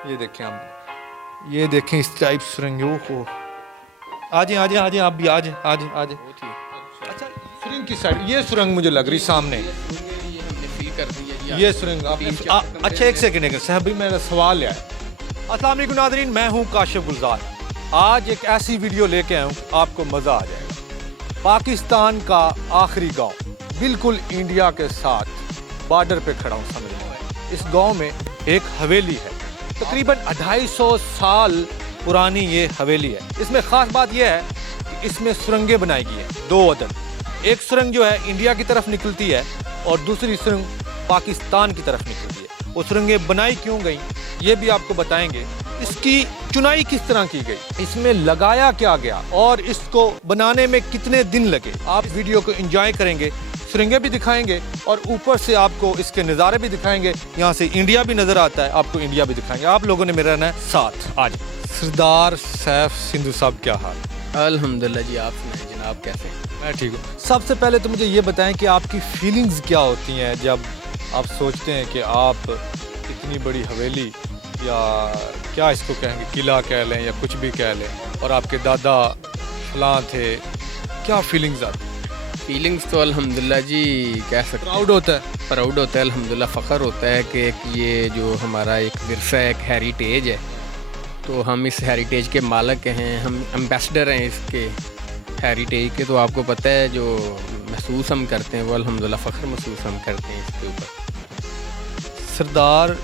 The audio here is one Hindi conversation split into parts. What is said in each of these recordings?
ये देखें आप, ये देखें इस टाइप सुरंगों को। आ जाए आप भी आ जाए। अच्छा, सुरंग की साइड ये सुरंग मुझे लग रही सामने, ये सुरंग आपने अच्छा एक सेकंड साहब भाई, मेरा सवाल है। अस्सलाम वालेकुम नाज़रीन, मैं हूँ काशिफ गुलजार। आज एक ऐसी वीडियो लेके आया हूँ, आपको मज़ा आ जाएगा। पाकिस्तान का आखिरी गांव, बिल्कुल इंडिया के साथ बॉर्डर पे खड़ा हूँ, समझ लो। इस गांव में एक हवेली है, तकरीबन 250 साल पुरानी ये हवेली है। इसमें ख़ास बात यह है कि इसमें सुरंगें बनाई गई हैं, 2 अदद। एक सुरंग जो है इंडिया की तरफ निकलती है और दूसरी सुरंग पाकिस्तान की तरफ निकलती है। वो सुरंगें बनाई क्यों गई ये भी आपको बताएंगे। इसकी चुनाई किस तरह की गई, इसमें लगाया क्या गया और इसको बनाने में कितने दिन लगे, आप वीडियो को एंजॉय करेंगे। सुरंगें भी दिखाएंगे और ऊपर से आपको इसके नज़ारे भी दिखाएंगे। यहाँ से इंडिया भी नज़र आता है, आपको इंडिया भी दिखाएंगे। आप लोगों ने मेरा रहना है साथ। आज सरदार सैफ सिंधु साहब, क्या हाल? अल्हम्दुलिल्लाह जी, आप सुनाएं जनाब, कैसे हैं? मैं ठीक हूँ। सबसे पहले तो मुझे ये बताएं कि आपकी फीलिंग्स क्या होती हैं जब आप सोचते हैं कि आप इतनी बड़ी हवेली, या क्या इसको कहेंगे, किला कह लें या कुछ भी कह लें, और आपके दादा फलां थे, क्या फीलिंग्स आती हैं? फीलिंग्स तो अल्हम्दुलिल्लाह जी कह सकते हैं, प्राउड होता है अल्हम्दुलिल्लाह, फ़ख्र होता है कि ये जो हमारा एक विरसा है, एक हेरिटेज है, तो हम इस हेरिटेज के मालिक हैं, हम एम्बेसडर हैं इसके हेरिटेज के। तो आपको पता है जो महसूस हम करते हैं वो अल्हम्दुलिल्लाह फ़ख्र महसूस हम करते हैं इसके ऊपर। सरदार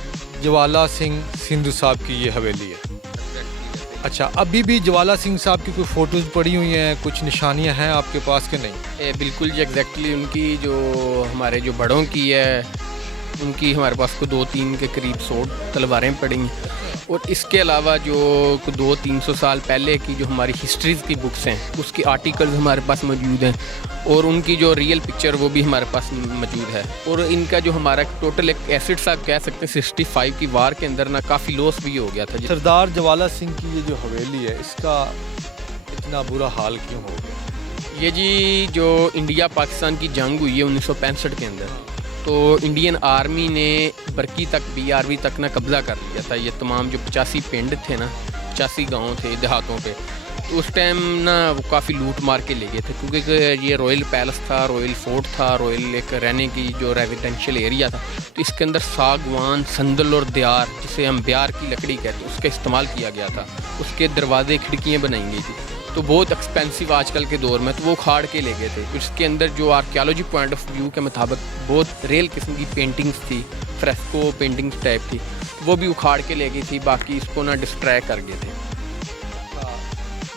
ज्वाला सिंह सिंधु साहब की ये हवेली है। अच्छा, अभी भी ज्वाला सिंह साहब की कोई फ़ोटोज़ पड़ी हुई हैं, कुछ निशानियां हैं आपके पास के नहीं? बिल्कुल जी, एग्जैक्टली उनकी जो हमारे जो बड़ों की है, उनकी हमारे पास को 2-3 के करीब 100 तलवारें पड़ी हैं। और इसके अलावा जो 200-300 साल पहले की जो हमारी हिस्ट्रीज़ की बुक्स हैं, उसके आर्टिकल्स हमारे पास मौजूद हैं, और उनकी जो रियल पिक्चर वो भी हमारे पास मौजूद है। और इनका जो हमारा टोटल एक एसेट्स आप कह सकते हैं 65 की वार के अंदर ना काफ़ी लॉस भी हो गया था। सरदार ज्वाला सिंह की ये जो हवेली है, इसका इतना बुरा हाल क्यों हो गया? ये जी जो इंडिया पाकिस्तान की जंग हुई है 1965 के अंदर, तो इंडियन आर्मी ने बरकी तक, BRB तक ना कब्ज़ा कर लिया था। ये तमाम जो 85 पिंड थे ना, 85 गांव थे देहातों पे, तो उस टाइम ना वो काफ़ी लूट मार के ले गए थे, क्योंकि ये रॉयल पैलेस था, रॉयल फोर्ट था, रॉयल एक रहने की जो रेजिडेंशियल एरिया था। तो इसके अंदर सागवान, संदल और दियार, जिसे हम ब्यार की लकड़ी कहते हैं, उसका इस्तेमाल किया गया था। उसके दरवाजे खिड़कियाँ बनाई गई थी, तो बहुत एक्सपेंसिव आजकल के दौर में, तो वो उखाड़ के ले गए थे। इसके अंदर जो आर्कियोलॉजी पॉइंट ऑफ व्यू के मुताबिक बहुत रेल किस्म की पेंटिंग्स थी, फ्रेस्को पेंटिंग्स टाइप थी, वो भी उखाड़ के ले गई थी। बाकी इसको ना डिस्ट्रैय कर गए थे।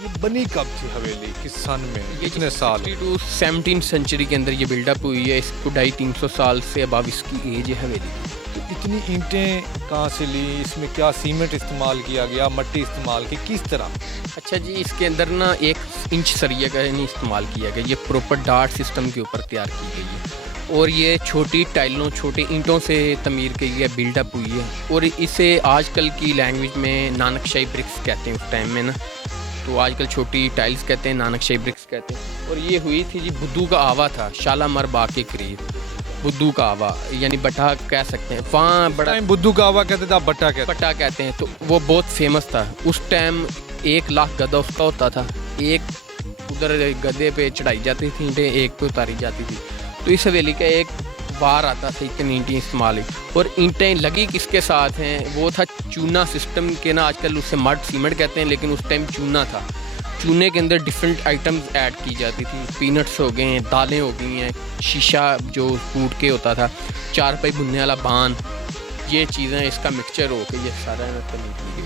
ये बनी कब थी हवेली, किस सन में, कितने साल? 17th सेंचुरी के अंदर ये बिल्डअप हुई है। इसको 250-300 साल से अबाव इसकी एज है हवेली की। तो इतनी ईंटें कहाँ से ली, इसमें क्या सीमेंट इस्तेमाल किया गया, मट्टी इस्तेमाल की, किस तरह? अच्छा जी, इसके अंदर ना 1 इंच सरिया का नहीं इस्तेमाल किया गया, ये प्रॉपर डार्ट सिस्टम के ऊपर तैयार की गई है। और ये छोटी टाइलों, छोटे ईंटों से तमीर की गई बिल्डअप हुई है। और इसे आजकल की लैंग्वेज में नानकशाही ब्रिक्स कहते हैं उस टाइम में ना, तो आजकल छोटी टाइल्स कहते हैं, नानकशाही ब्रिक्स कहते हैं। और ये हुई थी जी, बुद्धू का आवा था शालामार बाग के करीब, बुद्धू का आवा यानी बट्टा कह सकते हैं। वहाँ बड़ा बुद्धू का आवा कहते थे, आप बट्टा कहते हैं। तो वो बहुत फेमस था उस टाइम। 1 लाख गधा उसका होता था, एक उधर गधे पे चढ़ाई जाती थी ईंटें, एक पे उतारी जाती थी। तो इस हवेली का एक वार आता था, इतनी ईंटें इस्तेमाल हुई। और ईंटें लगी किसके साथ हैं, वो था चूना सिस्टम के ना, आजकल उससे मड सीमेंट कहते हैं, लेकिन उस टाइम चूना था। चूने के अंदर डिफरेंट आइटम्स ऐड की जाती थी, पीनट्स हो गए हैं, दालें हो गई हैं, शीशा जो कूट के होता था, 4 पाई बुनने वाला बान, ये चीज़ें इसका मिक्सचर हो के ये सारा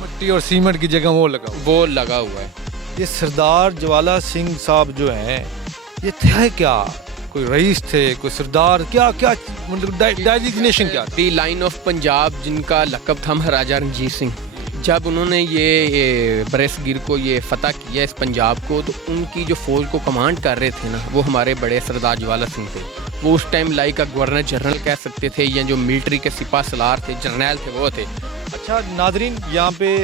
मट्टी और सीमेंट की जगह वो लगा हुआ है। ये सरदार ज्वाला सिंह साहब जो हैं, ये थे क्या, कोई रईस थे, कोई सरदार, क्या क्या मतलब डेजिग्नेशन क्या? दी लाइन ऑफ पंजाब, जिनका लक़ब था महाराजा रणजीत सिंह। जब उन्होंने ये बरसगीर को ये फ़तह किया इस पंजाब को, तो उनकी जो फ़ौज को कमांड कर रहे थे ना, वो हमारे बड़े सरदार ज्वाला सिंह थे। वो उस टाइम लाइक का गवर्नर जनरल कह सकते थे, या जो मिलिट्री के सिपा सलार थे, जर्नैल थे, वो थे। अच्छा नाजरीन, यहाँ पे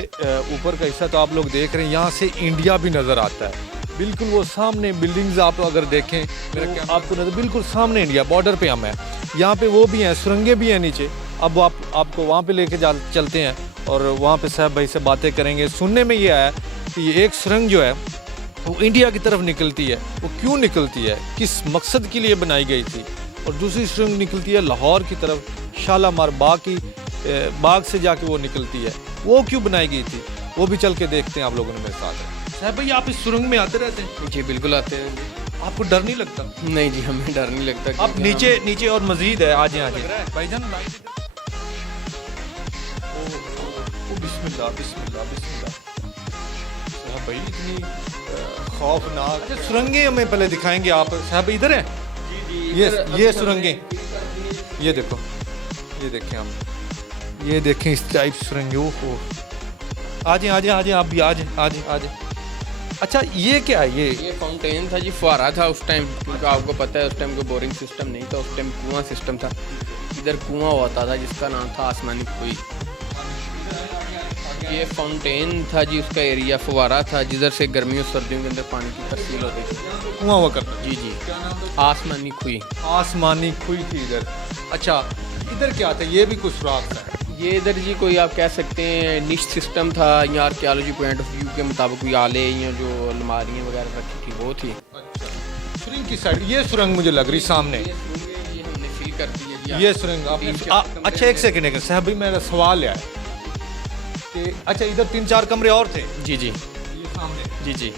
ऊपर का हिस्सा तो आप लोग देख रहे हैं, यहाँ से इंडिया भी नज़र आता है। बिल्कुल वो सामने बिल्डिंग्स आप अगर देखें तो आपको नजर बिल्कुल सामने इंडिया बॉर्डर पे हम हैं। यहाँ पे वो भी हैं, सुरंगें भी हैं नीचे। अब आपको वहाँ पे लेके चलते हैं और वहाँ पे साहब भाई से बातें करेंगे। सुनने में ये आया कि ये एक सुरंग जो है वो इंडिया की तरफ निकलती है, वो क्यों निकलती है, किस मकसद के लिए बनाई गई थी, और दूसरी सुरंग निकलती है लाहौर की तरफ, शालामार बाग से जाके वो निकलती है, वो क्यों बनाई गई थी, वो भी चल के देखते हैं आप लोगों ने मेरे साथ। साहब भाई आप इस सुरंग में आते रहते हैं? जी बिल्कुल आते हैं। आपको डर नहीं लगता? नहीं जी, हमें डर नहीं लगता। आप नीचे और मजीद है, आज भाईजान बिस्मिल्लाह बिस्मिल्लाह बिस्मिल्लाह। साहब भाई इतनी खौफनाक। अच्छा सुरंगें हमें पहले दिखाएंगे आप। साहब भाई इधर है ये सुरंगें, ये देखो, ये देखें हम, ये देखें इस टाइप सुरंगें। ओहो आ जाए आप भी आ जाए। अच्छा ये क्या है? ये फाउंटेन था जी, फुहारा था उस टाइम, क्योंकि आपको पता है उस टाइम कोई बोरिंग सिस्टम नहीं था, उस टाइम कुआं सिस्टम था। इधर कुआं होता था जिसका नाम था आसमानी कुई। ये फाउंटेन था जी, उसका एरिया फुहारा था जिधर से गर्मियों सर्दियों के अंदर पानी की तस्वीर होती थी। कुआं हुआ करता? जी आसमानी खुई। आसमानी खुई थी इधर। अच्छा इधर क्या था? ये भी कुछ सुराख था? ये इधर जी कोई आप कह सकते हैं निश सिस्टम था, या आर्कियोलॉजी पॉइंट ऑफ व्यू के मुताबिक कोई आले या जो अलमारियाँ वगैरह रखी थी वो थी। अच्छा सुरंग की साइड ये सुरंग मुझे लग रही सामने, ये हमने फील कर दी है जी। ये सुरंग आपने अच्छा एक सेकंड साहब भाई मेरा सवाल है कि अच्छा इधर 3-4 कमरे और थे? जी ये सामने जी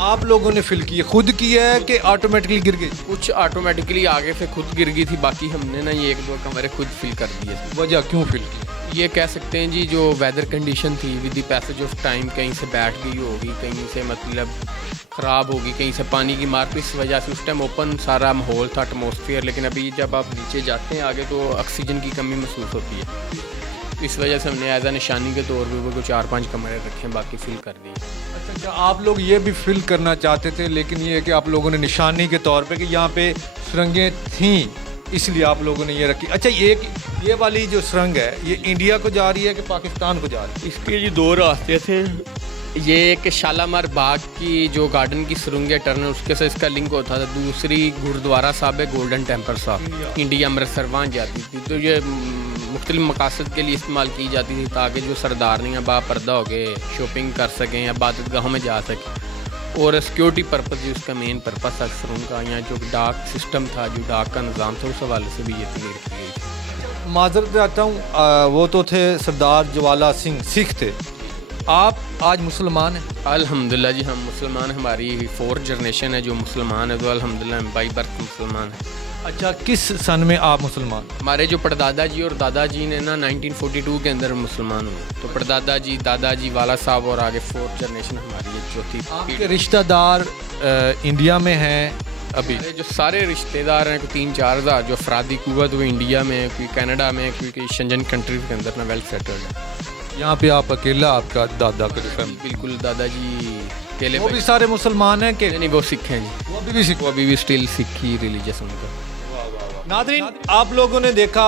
आप लोगों ने फिल की है, खुद की है कि ऑटोमेटिकली गिर गई? कुछ ऑटोमेटिकली आगे से खुद गिर गई थी, बाकी हमने ना ये 1-2 कमरे खुद फिल कर दिए। वजह क्यों फिल की? ये कह सकते हैं जी जो वेदर कंडीशन थी with the passage of time, कहीं से बैठ गई होगी, कहीं से मतलब ख़राब होगी, कहीं से पानी की मार, तो इस वजह से उस टाइम ओपन सारा माहौल था, एटमॉस्फेयर। लेकिन अभी जब आप नीचे जाते हैं आगे तो ऑक्सीजन की कमी महसूस होती है, इस वजह से हमने एज आ निशानी के तौर पर वो 4-5 कमरे रखे, बाकी फिल कर दिए। अच्छा आप लोग ये भी फिल करना चाहते थे, लेकिन ये है कि आप लोगों ने निशानी के तौर पे कि यहाँ पे सुरंगें थीं इसलिए आप लोगों ने ये रखी। अच्छा ये वाली जो सुरंग है ये इंडिया को जा रही है कि पाकिस्तान को जा रही है? इसके ये 2 रास्ते थे। ये एक शालामार बाग की जो गार्डन की सुरंग है टर्नल, उसके साथ इसका लिंक होता था। दूसरी गुरुद्वारा साहब है, गोल्डन टेम्पल साहब, इंडिया अमृतसर, वहाँ जाती थी। तो ये मुख्तलिफ मकासद के लिए इस्तेमाल की जाती थी ताकि जो सरदारनियाँ बापर्दा हो गए शॉपिंग कर सकें, इबादत गाहों में जा सकें, और सिक्योरिटी पर्पज़ जो उसका मेन पर्पज़ था सुरंग का। यहाँ जो डाक सिस्टम था, जो डाक का निज़ाम था, उस हवाले से भी ये तैयार की गई थी। माजरत चाहता हूँ, वो तो थे सरदार ज्वाला सिंह, सिख थे, आप आज मुसलमान हैं? अल्हम्दुलिल्लाह जी हम मुसलमान, हमारी 4th जनरेशन है जो मुसलमान है, तो अल्हम्दुलिल्लाह हम बाई बर्थ मुसलमान हैं। अच्छा किस सन में आप मुसलमान? हमारे जो परदादा जी और दादाजी ने ना 1942 के अंदर मुसलमान हुए, तो परदादा जी, दादाजी, वाला साहब और आगे 4th जनरेशन हमारी है, चौथी। आपके रिश्तेदार इंडिया में हैं अभी? हमारे जो सारे रिश्तेदार हैं, कोई 3-4 हज़ार जो अफरादी कुव्वत, वो इंडिया में, कोई कनाडा में, कोई शंजन कंट्रीज़ के अंदर ना वेल सेटल्ड है। यहाँ पे आप अकेला, आपका दादा का जो फैमिली? बिल्कुल दादाजी अकेले। वो भी सारे मुसलमान हैं कि नहीं? वो सिख हैं जी, वो अभी भी सिख? वो अभी भी स्टिल सिख ही रिलीजियस उनका। नादरीन आप लोगों ने देखा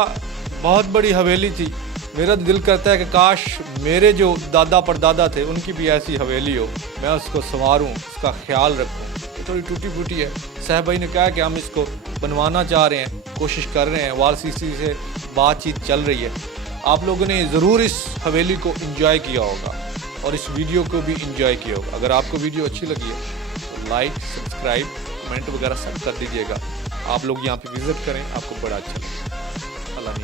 बहुत बड़ी हवेली थी। मेरा दिल करता है कि काश मेरे जो दादा परदादा थे उनकी भी ऐसी हवेली हो, मैं उसको संवारूं, उसका ख्याल रखूं। ये थोड़ी टूटी फूटी है। साहब भाई ने कहा कि हम इसको बनवाना चाह रहे हैं, कोशिश कर रहे हैं, वारसीसी से बातचीत चल रही है। आप लोगों ने ज़रूर इस हवेली को एंजॉय किया होगा और इस वीडियो को भी एंजॉय किया होगा। अगर आपको वीडियो अच्छी लगी है तो लाइक, सब्सक्राइब, कमेंट वगैरह सब कर दीजिएगा। आप लोग यहाँ पे विज़िट करें, आपको बड़ा अच्छा लगेगा। अल्लाह।